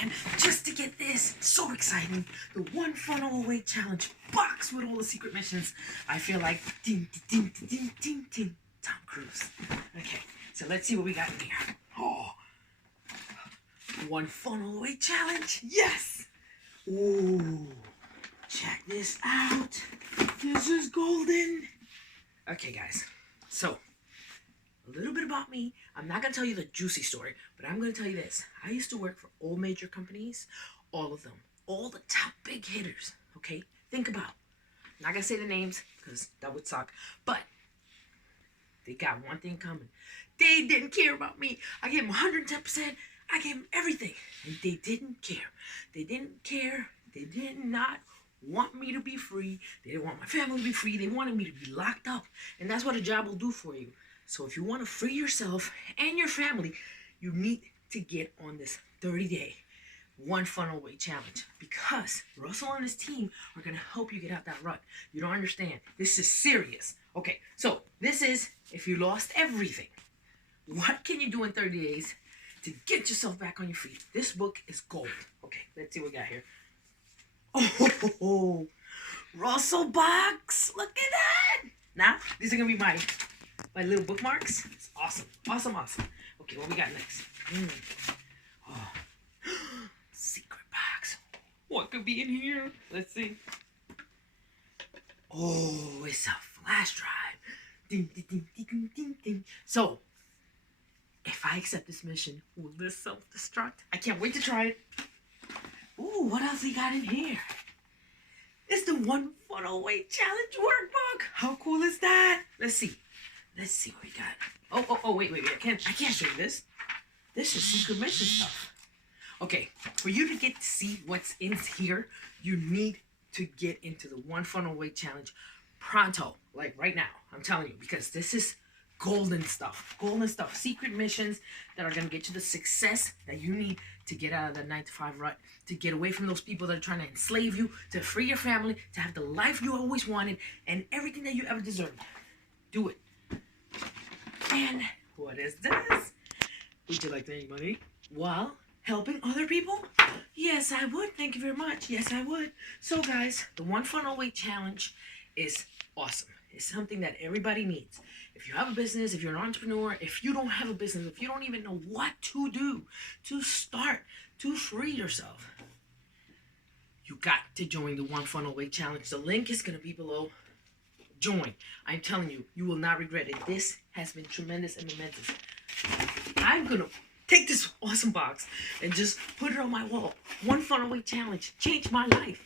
man, just to get this. So exciting. The One Funnel Away challenge box with all the secret missions. I feel like ding, ding, ding, ding, ding, ding, Tom Cruise. Okay, so let's see what we got in here. Oh, One Funnel Away challenge. Yes. Ooh, check this out. This is golden. Okay, guys. So, a little bit about me. I'm not going to tell you the juicy story, but I'm going to tell you this. I used to work for all major companies, all of them, all the top big hitters, okay? Think about it. I'm not going to say the names because that would suck, but they got one thing in common. They didn't care about me. I gave them 110%. I gave them everything, and they didn't care. They didn't care. They did not want me to be free. They didn't want my family to be free. They wanted me to be locked up, and that's what a job will do for you. So if you want to free yourself and your family, you need to get on this 30-day One Funnel Away challenge, because Russell and his team are going to help you get out that rut. You don't understand. This is serious. Okay, so this is if you lost everything. What can you do in 30 days to get yourself back on your feet? This book is gold. Okay, let's see what we got here. Oh, Russell box. Look at that. Now, these are going to be my little bookmarks. It's awesome. Awesome, awesome. Okay, what we got next? Oh. Secret box. What could be in here? Let's see. Oh, it's a flash drive. Ding, ding, ding, ding, ding, ding. So, if I accept this mission, will this self-destruct? I can't wait to try it. Ooh, what else we got in here? It's the One Funnel Away challenge workbook. How cool is that? Let's see. Let's see what we got. Oh, wait. I can't show you this. This is secret mission stuff. Okay, for you to get to see what's in here, you need to get into the One Funnel Away challenge pronto. Like right now, I'm telling you, because this is golden stuff. Golden stuff. Secret missions that are going to get you the success that you need to get out of that 9-to-5 rut, to get away from those people that are trying to enslave you, to free your family, to have the life you always wanted, and everything that you ever deserved. Do it. And what is this? Would you like to make money while helping other people? Yes, I would. Thank you very much. Yes, I would. So, guys, the One Funnel Away challenge is awesome. It's something that everybody needs. If you have a business, if you're an entrepreneur, if you don't have a business, if you don't even know what to do to start to free yourself, you got to join the One Funnel Away challenge. The link is going to be below. Join. I'm telling you, you will not regret it. This has been tremendous and momentous. I'm going to take this awesome box and just put it on my wall. One Funnel Away challenge changed my life.